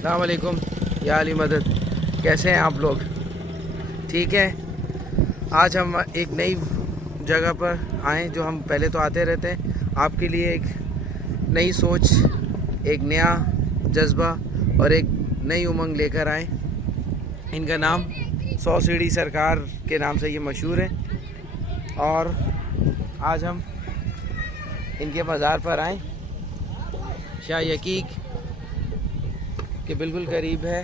السلام علیکم یا علی مدد، کیسے ہیں آپ لوگ؟ ٹھیک ہے. آج ہم ایک نئی جگہ پر آئیں جو ہم پہلے تو آتے رہتے ہیں. آپ کے لیے ایک نئی سوچ، ایک نیا جذبہ اور ایک نئی امنگ لے کر آئیں. ان کا نام 100 سیڑھی سرکار کے نام سے یہ مشہور ہے، اور آج ہم ان کے مزار پر آئیں. شاہ یقیق کے بالکل قریب ہے.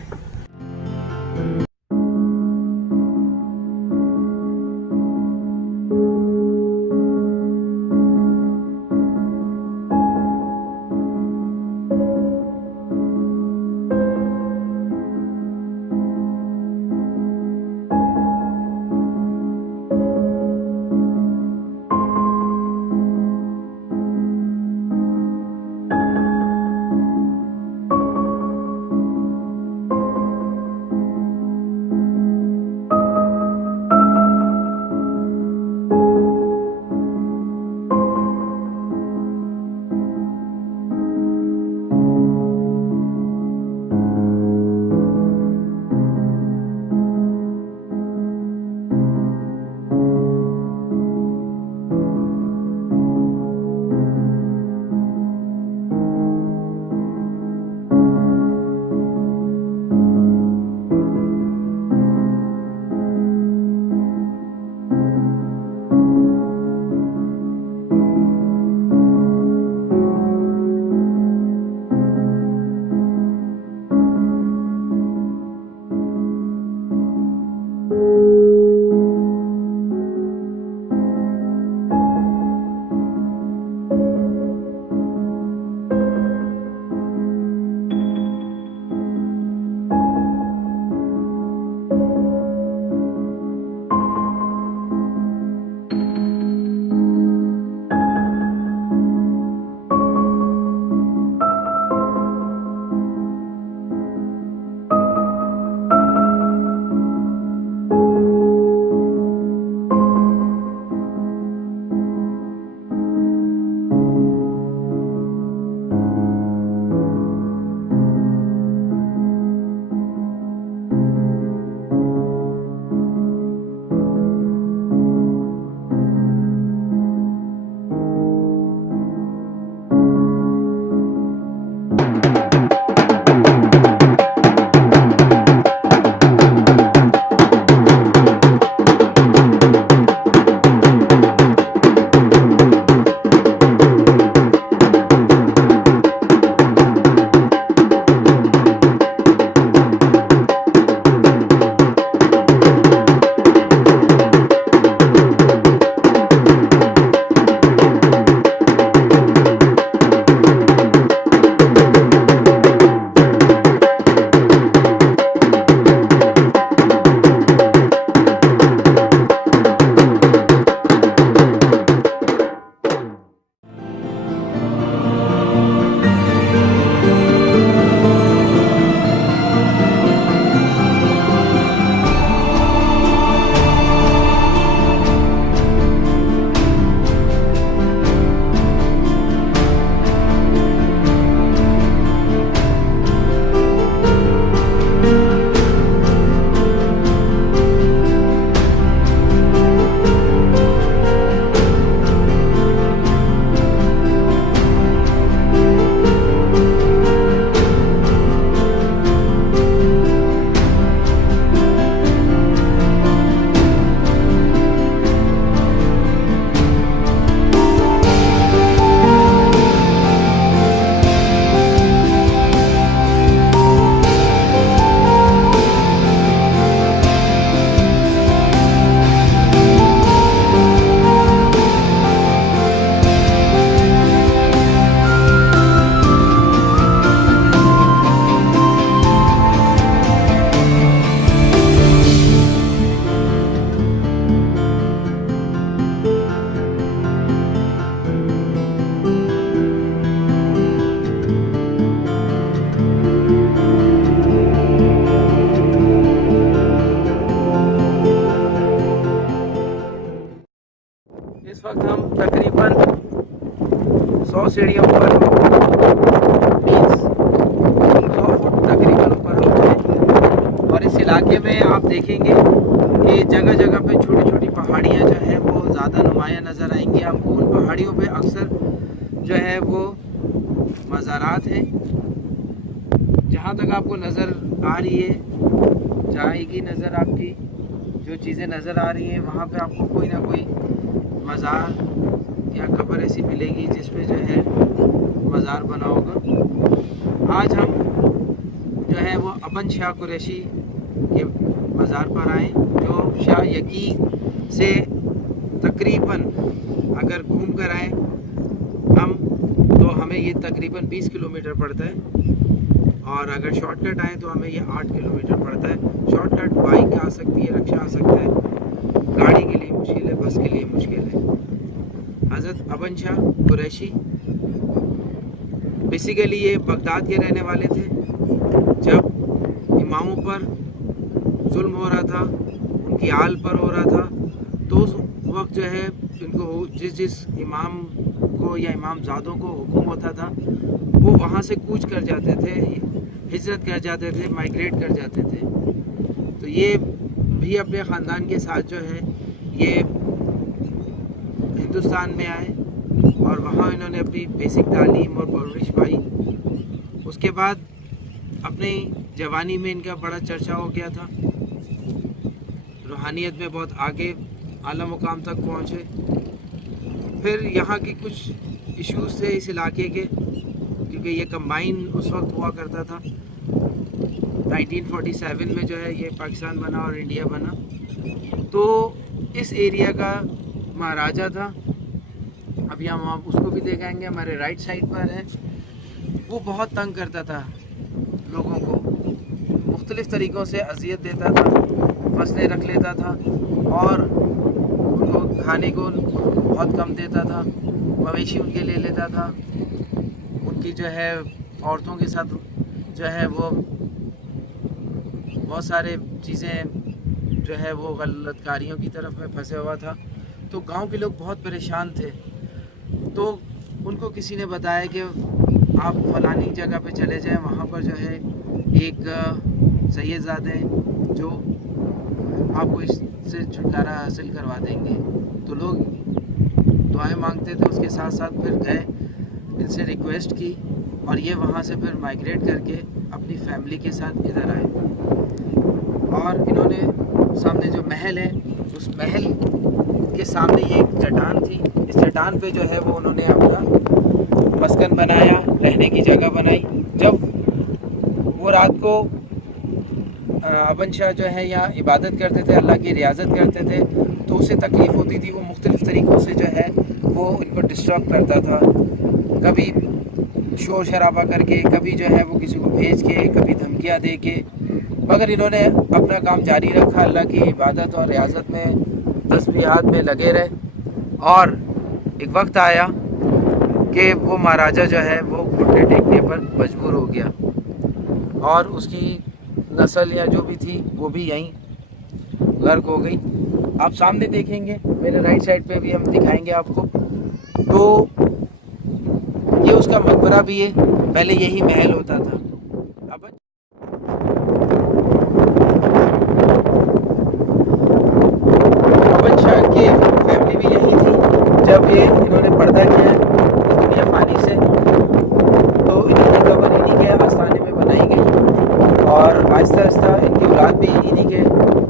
اس وقت ہم تقریباً 100 سیڑھیوں پر 100 فٹ تقریباً علاقے میں آپ دیکھیں گے کہ جگہ جگہ پہ چھوٹی چھوٹی پہاڑیاں جو ہیں وہ زیادہ نمایاں نظر آئیں گی آپ کو. ان پہاڑیوں پہ اکثر جو ہے وہ مزارات ہیں. جہاں تک آپ کو نظر آ رہی ہے جائے گی نظر آپ کی جو چیزیں نظر آ رہی ہیں وہاں پہ آپ کو کوئی نہ کوئی مزار یا قبر ایسی ملے گی جس پہ جو ہے مزار بنا ہوگا. آج ہم جو ہے وہ ابن شاہ قریشی کے مزار پر آئیں جو شاہ یقی سے تقریباً اگر گھوم کر آئیں ہم تو ہمیں یہ تقریباً 20 کلومیٹر پڑتا ہے اور اگر شارٹ کٹ آئیں تو ہمیں یہ 8 کلومیٹر پڑتا ہے. شارٹ کٹ بائک آ سکتی ہے, رکشہ آ سکتا ہے, گاڑی کے لیے مشکل ہے, بس کے لیے مشکل ہے. حضرت ابن شاہ قریشی بیسیکلی یہ بغداد کے رہنے والے تھے. جب اماموں پر ظلم ہو رہا تھا, ان کی آل پر ہو رہا تھا, تو اس وقت جو ہے ان کو جس امام کو یا امام زادوں کو حکم ہوتا تھا وہ وہاں سے کوچ کر جاتے تھے, ہجرت کر جاتے تھے, مائیگریٹ کر جاتے تھے. تو یہ بھی اپنے خاندان کے ساتھ جو ہے یہ ہندوستان میں آئے اور وہاں انہوں نے اپنی بیسک تعلیم اور پرورش پائی. اس کے بعد اپنی جوانی میں ان کا بڑا چرچا ہو گیا تھا, روحانیت میں بہت آگے اعلیٰ مقام تک پہنچے. پھر یہاں کی کچھ ایشوز تھے اس علاقے کے کیونکہ یہ کمبائن اس وقت ہوا کرتا تھا. 1947 میں جو ہے یہ پاکستان بنا اور انڈیا بنا. تو اس ایریا کا مہاراجہ تھا, ابھی ہم اس کو بھی دیکھیں گے, ہمارے رائٹ سائڈ پر ہے. وہ بہت تنگ کرتا تھا لوگوں کو, مختلف طریقوں سے اذیت دیتا تھا, فصلیں رکھ لیتا تھا اور ان کو کھانے کو بہت کم دیتا تھا, مویشی ان کے لے لیتا تھا, ان کی جو ہے عورتوں کے ساتھ جو ہے وہ بہت سارے چیزیں جو ہے وہ غلط کاریوں کی طرف میں پھنسے ہوا تھا. تو گاؤں کے لوگ بہت پریشان تھے. تو ان کو کسی نے بتایا کہ آپ فلانی جگہ پہ چلے جائیں, وہاں پر جو ہے ایک سید زادہ ہے جو آپ کو اس سے چھٹکارا حاصل کروا دیں گے. تو لوگ دعائیں مانگتے تھے, اس کے ساتھ ساتھ پھر گئے, ان سے ریکویسٹ کی اور یہ وہاں سے پھر مائیگریٹ کر کے اپنی فیملی کے ساتھ ادھر آئے. اور انہوں نے سامنے جو محل ہے اس محل کے سامنے یہ ایک چٹان تھی, اس چٹان پہ جو ہے وہ انہوں نے اپنا مسکن بنایا, رہنے کی جگہ بنائی. جب وہ رات کو ابن شاہ جو ہے یہاں عبادت کرتے تھے, اللہ کی ریاضت کرتے تھے, تو اسے تکلیف ہوتی تھی. وہ مختلف طریقوں سے جو ہے وہ ان کو ڈسٹرب کرتا تھا, کبھی شور شرابہ کر کے, کبھی جو ہے وہ کسی کو بھیج کے, کبھی دھمکیاں دے کے. مگر انہوں نے اپنا کام جاری رکھا, اللہ کی عبادت اور ریاضت میں, تسبیحات میں لگے رہے. اور ایک وقت آیا کہ وہ مہاراجہ جو ہے وہ گھٹنے ٹیکنے پر مجبور ہو گیا اور اس کی نسل یا جو بھی تھی وہ بھی یہیں غرق ہو گئی. آپ سامنے دیکھیں گے, میرے رائٹ سائڈ پہ بھی ہم دکھائیں گے آپ کو. تو یہ اس کا مقبرہ بھی ہے, پہلے یہی محل ہوتا تھا. ابن شاہ کی فیملی بھی یہی تھی. جب یہ انہوں نے پردہ کیا اس دنیا فانی سے تو انہوں نے قبر انہی کے آستانے میں بنائی گئی اور آہستہ آہستہ ان کی اولاد بھی انہی کے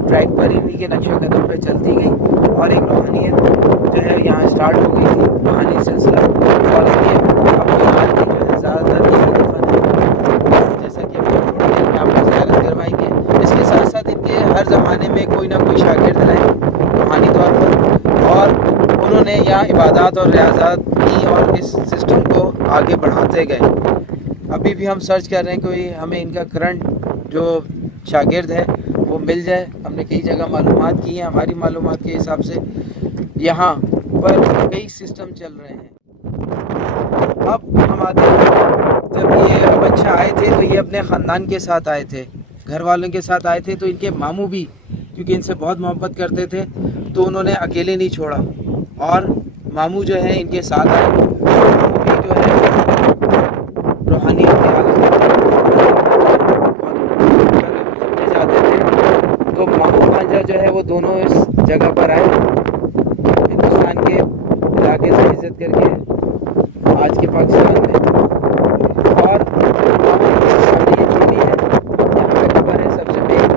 ٹریک پر, انہی کے نقش قدم پہ چلتی گئی اور ایک روحانیت جو ہے یہاں اسٹارٹ ہو گئی تھی, روحانی سلسلہ. اور ان کے اپنی حال کی جو ہے زیادہ تر یہی دفن ہے, جیسا کہ ابھی تھوڑی دیر میں آپ کو زیارت کروائیں گے. اس کے ساتھ ساتھ ان کے ہر زمانے میں کوئی نہ کوئی شاگرد رہے روحانی طور پر, اور انہوں نے یہاں عبادات اور ریاضات کی اور اس سسٹم کو آگے بڑھاتے گئے. ابھی بھی ہم سرچ کر رہے ہیں کوئی ہمیں ان کا کرنٹ جو شاگرد ہے وہ مل جائے. ہم نے کئی جگہ معلومات کی ہیں, ہماری معلومات کے حساب سے یہاں پر کئی سسٹم چل رہے ہیں. اب ہم آتے ہیں, جب یہ ابن شاہ آئے تھے تو یہ اپنے خاندان کے ساتھ آئے تھے, گھر والوں کے ساتھ آئے تھے. تو ان کے ماموں بھی کیونکہ ان سے بہت محبت کرتے تھے تو انہوں نے اکیلے نہیں چھوڑا اور ماموں جو ہے ان کے ساتھ آئے. ماموں بھی جو ہے روحانی اپنے آگے جاتے تھے جو ہے وہ دونوں اس جگہ پر آئے ہندوستان کے علاقے سے ہجرت کر کے آج کے پاکستان میں. اور سامنے یہ چوٹی ہے, یہاں پہ قبر ہے سب سے مین.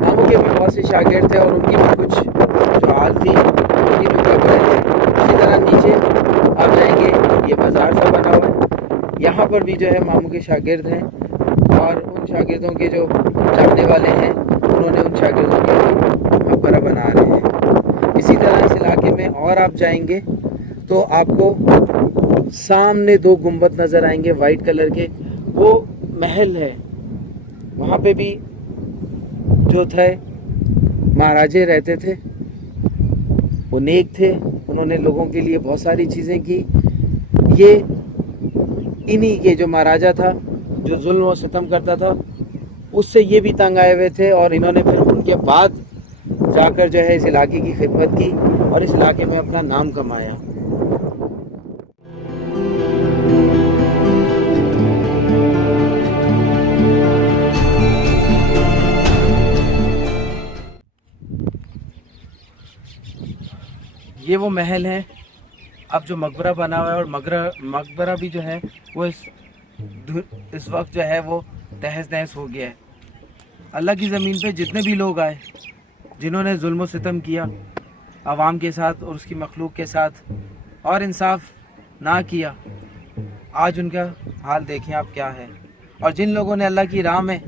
ماموں کے بھی بہت سے شاگرد تھے اور ان کی بھی کچھ جو حال تھی ان کی بھی قبریں ہیں. اسی طرح نیچے آپ جائیں گے, یہ بازار سا بنا ہوا ہے, یہاں پر بھی جو ہے ماموں کے شاگرد ہیں اور ان شاگردوں کے جو چاہنے والے ہیں انہوں نے ان شاگردوں کے مقبرہ بنا رہے ہیں. اسی طرح اس علاقے میں اور آپ جائیں گے تو آپ کو سامنے 2 گنبد نظر آئیں گے وائٹ کلر کے, وہ محل ہے. وہاں پہ بھی جو تھے مہاراجے رہتے تھے, وہ نیک تھے, انہوں نے لوگوں کے لیے بہت ساری چیزیں کی. یہ انہی کے جو مہاراجا تھا جو ظلم و ستم کرتا تھا اس سے یہ بھی تنگ آئے ہوئے تھے, اور انہوں نے پھر ان کے بعد جا کر جو ہے اس علاقے کی خدمت کی اور اس علاقے میں اپنا نام کمایا. یہ وہ محل ہے اب جو مقبرہ بنا ہوا ہے, اور مقبرہ بھی جو ہے وہ اس وقت جو ہے وہ تہس نہس ہو گیا ہے. اللہ کی زمین پہ جتنے بھی لوگ آئے جنہوں نے ظلم و ستم کیا عوام کے ساتھ اور اس کی مخلوق کے ساتھ اور انصاف نہ کیا, آج ان کا حال دیکھیں آپ کیا ہے. اور جن لوگوں نے اللہ کی راہ میں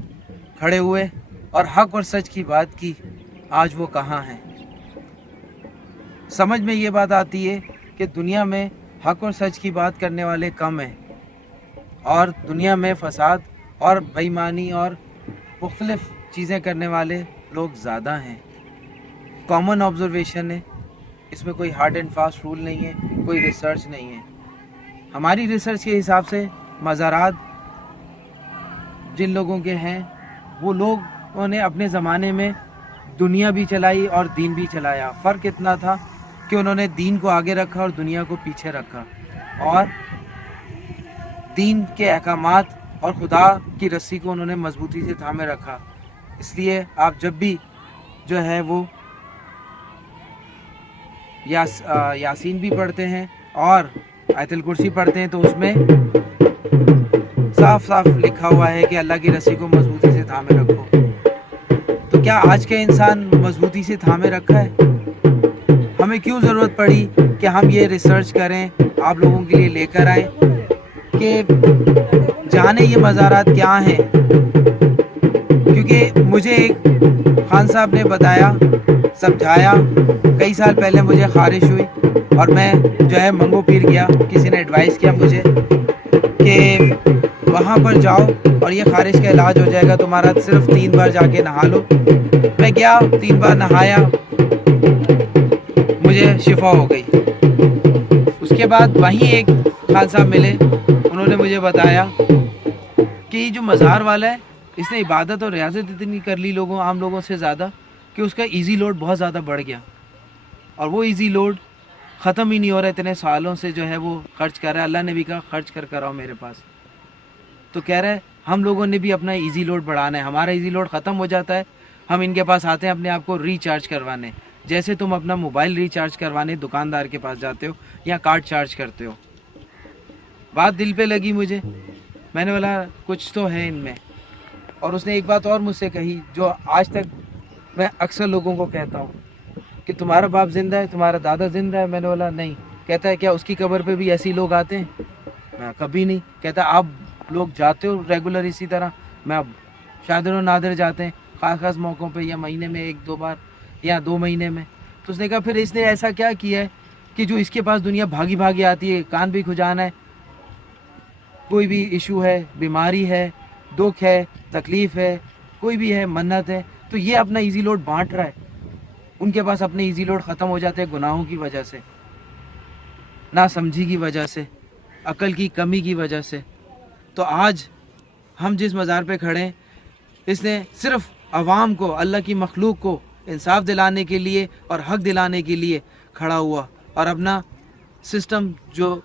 کھڑے ہوئے اور حق اور سچ کی بات کی, آج وہ کہاں ہیں. سمجھ میں یہ بات آتی ہے کہ دنیا میں حق اور سچ کی بات کرنے والے کم ہیں اور دنیا میں فساد اور بے ایمانی اور مختلف چیزیں کرنے والے لوگ زیادہ ہیں. کامن آبزرویشن ہے, اس میں کوئی ہارڈ اینڈ فاسٹ رول نہیں ہے, کوئی ریسرچ نہیں ہے. ہماری ریسرچ کے حساب سے مزارات جن لوگوں کے ہیں وہ لوگوں نے اپنے زمانے میں دنیا بھی چلائی اور دین بھی چلایا. فرق اتنا تھا کہ انہوں نے دین کو آگے رکھا اور دنیا کو پیچھے رکھا, اور دین کے احکامات اور خدا کی رسی کو انہوں نے مضبوطی سے تھامے رکھا. اس لیے آپ جب بھی جو ہے وہ یاسین بھی پڑھتے ہیں اور آیت الکرسی پڑھتے ہیں تو اس میں صاف صاف لکھا ہوا ہے کہ اللہ کی رسی کو مضبوطی سے تھامے رکھو. تو کیا آج کا انسان مضبوطی سے تھامے رکھا ہے؟ ہمیں کیوں ضرورت پڑی کہ ہم یہ ریسرچ کریں, آپ لوگوں کے لیے لے کر آئیں کہ جانے یہ مزارات کیا ہیں. کیونکہ مجھے ایک خان صاحب نے بتایا, سمجھایا, کئی سال پہلے مجھے خارش ہوئی اور میں جو ہے منگو پیر گیا, کسی نے ایڈوائز کیا مجھے کہ وہاں پر جاؤ اور یہ خارش کا علاج ہو جائے گا, تمہارا صرف 3 بار جا کے نہا لو. میں گیا, 3 بار نہایا, مجھے شفا ہو گئی. اس کے بعد وہیں ایک خان صاحب ملے, انہوں نے مجھے بتایا کہ یہ جو مزار والا ہے اس نے عبادت اور ریاضت اتنی کر لی عام لوگوں سے زیادہ کہ اس کا ایزی لوڈ بہت زیادہ بڑھ گیا, اور وہ ایزی لوڈ ختم ہی نہیں ہو رہا. اتنے سالوں سے جو ہے وہ خرچ کر رہا ہے. اللہ نے بھی کہا خرچ کر آؤ میرے پاس. تو کہہ رہے ہم لوگوں نے بھی اپنا ایزی لوڈ بڑھانا ہے. ہمارا ایزی لوڈ ختم ہو جاتا ہے, ہم ان کے پاس آتے ہیں اپنے آپ کو ریچارج کروانے. جیسے تم اپنا موبائل ریچارج کروانے دکاندار کے پاس جاتے ہو یا کارڈ چارج کرتے ہو. بات دل پہ لگی مجھے, میں نے بولا کچھ تو ہے ان میں. اور اس نے ایک بات اور مجھ سے کہی جو آج تک میں اکثر لوگوں کو کہتا ہوں کہ تمہارا باپ زندہ ہے, تمہارا دادا زندہ ہے. میں نے بولا نہیں. کہتا ہے کیا اس کی قبر پہ بھی ایسے لوگ آتے ہیں؟ میں کبھی نہیں. کہتا آپ لوگ جاتے ہو ریگولر اسی طرح؟ میں اب شادر و نادر جاتے ہیں خاص موقعوں پہ, یا مہینے میں 1-2 بار یا 2 مہینے میں. تو اس نے کہا پھر اس نے ایسا کیا کیا ہے کہ جو اس کے پاس دنیا بھاگی آتی ہے, کان بھی کھجانا ہے, کوئی بھی ایشو ہے, بیماری ہے, دکھ ہے, تکلیف ہے, کوئی بھی ہے, منت ہے, تو یہ اپنا ایزی لوڈ بانٹ رہا ہے. ان کے پاس اپنے ایزی لوڈ ختم ہو جاتے ہیں گناہوں کی وجہ سے, نا سمجھی کی وجہ سے, عقل کی کمی کی وجہ سے. تو آج ہم جس مزار پہ کھڑے ہیں اس نے صرف عوام کو, اللہ کی مخلوق کو انصاف دلانے کے لیے اور حق دلانے کے لیے کھڑا ہوا, اور اپنا سسٹم جو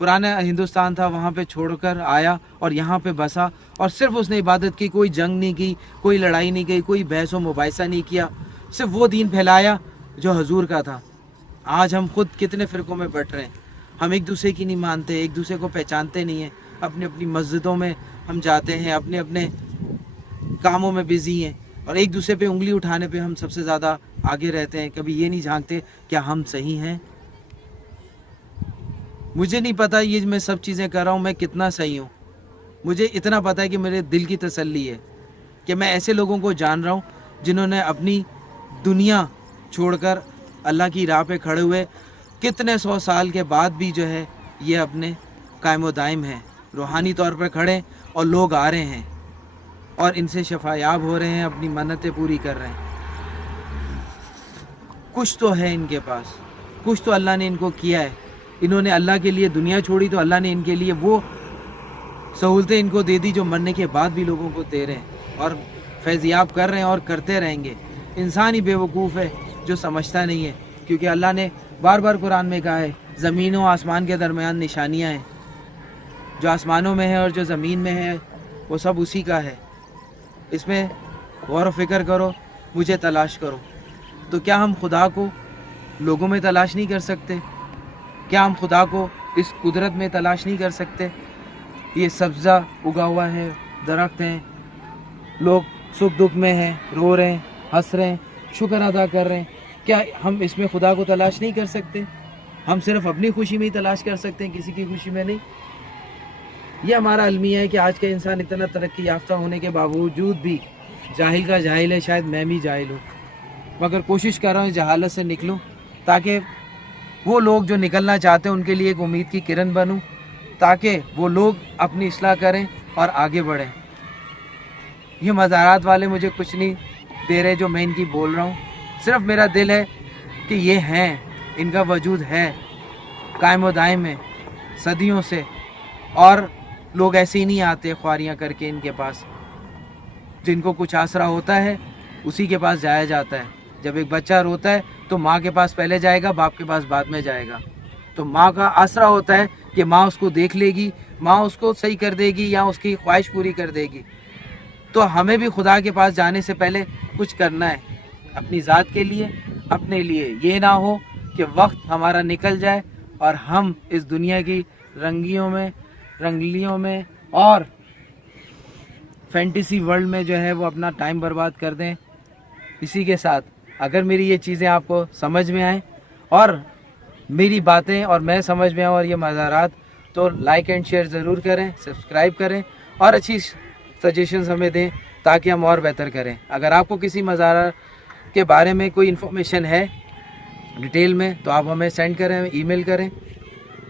پرانا ہندوستان تھا وہاں پہ چھوڑ کر آیا اور یہاں پہ بسا, اور صرف اس نے عبادت کی, کوئی جنگ نہیں کی, کوئی لڑائی نہیں کی, کوئی بحث و مباحثہ نہیں کیا, صرف وہ دین پھیلایا جو حضور کا تھا. آج ہم خود کتنے فرقوں میں بٹ رہے ہیں, ہم ایک دوسرے کی نہیں مانتے, ایک دوسرے کو پہچانتے نہیں ہیں, اپنی اپنی مسجدوں میں ہم جاتے ہیں, اپنے اپنے کاموں میں بزی ہیں, اور ایک دوسرے پہ انگلی اٹھانے پہ ہم سب سے زیادہ آگے رہتے ہیں. کبھی یہ نہیں جھانکتے کیا ہم صحیح ہیں. مجھے نہیں پتہ یہ میں سب چیزیں کر رہا ہوں میں کتنا صحیح ہوں. مجھے اتنا پتہ ہے کہ میرے دل کی تسلی ہے کہ میں ایسے لوگوں کو جان رہا ہوں جنہوں نے اپنی دنیا چھوڑ کر اللہ کی راہ پہ کھڑے ہوئے کتنے 100 سال کے بعد بھی جو ہے یہ اپنے قائم و دائم ہیں, روحانی طور پہ کھڑے, اور لوگ آ رہے ہیں اور ان سے شفا یاب ہو رہے ہیں, اپنی منتیں پوری کر رہے ہیں. کچھ تو ہے ان کے پاس, کچھ تو اللہ نے ان کو کیا ہے. انہوں نے اللہ کے لیے دنیا چھوڑی تو اللہ نے ان کے لیے وہ سہولتیں ان کو دے دی جو مرنے کے بعد بھی لوگوں کو دے رہے ہیں, اور فیضیاب کر رہے ہیں اور کرتے رہیں گے. انسان ہی بیوقوف ہے جو سمجھتا نہیں ہے, کیونکہ اللہ نے بار بار قرآن میں کہا ہے زمین و آسمان کے درمیان نشانیاں ہیں, جو آسمانوں میں ہے اور جو زمین میں ہے وہ سب اسی کا ہے. اس میں غور و فکر کرو, مجھے تلاش کرو. تو کیا ہم خدا کو لوگوں میں تلاش نہیں کر سکتے؟ کیا ہم خدا کو اس قدرت میں تلاش نہیں کر سکتے؟ یہ سبزہ اگا ہوا ہے, درخت ہیں, لوگ سکھ دکھ میں ہیں, رو رہے ہیں, ہنس رہے ہیں, شکر ادا کر رہے ہیں. کیا ہم اس میں خدا کو تلاش نہیں کر سکتے؟ ہم صرف اپنی خوشی میں ہی تلاش کر سکتے ہیں, کسی کی خوشی میں نہیں. یہ ہمارا المیہ ہے کہ آج کا انسان اتنا ترقی یافتہ ہونے کے باوجود بھی جاہل کا جاہل ہے. شاید میں بھی جاہل ہوں, مگر کوشش کر رہا ہوں جہالت سے نکلوں, تاکہ وہ لوگ جو نکلنا چاہتے ہیں ان کے لیے ایک امید کی کرن بنوں, تاکہ وہ لوگ اپنی اصلاح کریں اور آگے بڑھیں. یہ مزارات والے مجھے کچھ نہیں دے رہے جو میں ان کی بول رہا ہوں, صرف میرا دل ہے کہ یہ ہیں, ان کا وجود ہے, قائم و دائم ہے صدیوں سے, اور لوگ ایسے ہی نہیں آتے خواریاں کر کے ان کے پاس. جن کو کچھ آسرا ہوتا ہے اسی کے پاس جایا جاتا ہے. جب ایک بچہ روتا ہے تو ماں کے پاس پہلے جائے گا, باپ کے پاس بعد میں جائے گا. تو ماں کا آسرا ہوتا ہے کہ ماں اس کو دیکھ لے گی, ماں اس کو صحیح کر دے گی یا اس کی خواہش پوری کر دے گی. تو ہمیں بھی خدا کے پاس جانے سے پہلے کچھ کرنا ہے اپنی ذات کے لیے, اپنے لیے. یہ نہ ہو کہ وقت ہمارا نکل جائے اور ہم اس دنیا کی رنگلیوں میں اور فینٹیسی ورلڈ میں جو ہے وہ اپنا ٹائم برباد کر دیں. اسی کے ساتھ اگر میری یہ چیزیں آپ کو سمجھ میں آئیں اور میری باتیں اور میں سمجھ میں آؤں اور یہ مزارات, تو لائک اینڈ شیئر ضرور کریں, سبسکرائب کریں اور اچھی سجیشنز ہمیں دیں تاکہ ہم اور بہتر کریں. اگر آپ کو کسی مزارات کے بارے میں کوئی انفارمیشن ہے ڈیٹیل میں تو آپ ہمیں سینڈ کریں, ای میل کریں,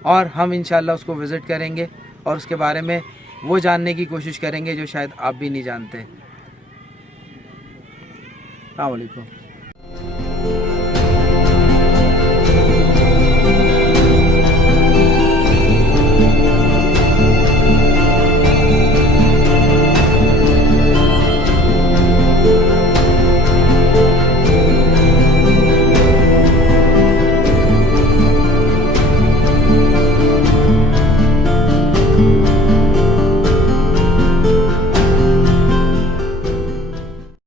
اور ہم انشاءاللہ اس کو وزٹ کریں گے اور اس کے بارے میں وہ جاننے کی کوشش کریں گے جو شاید آپ بھی نہیں جانتے. السلام علیکم.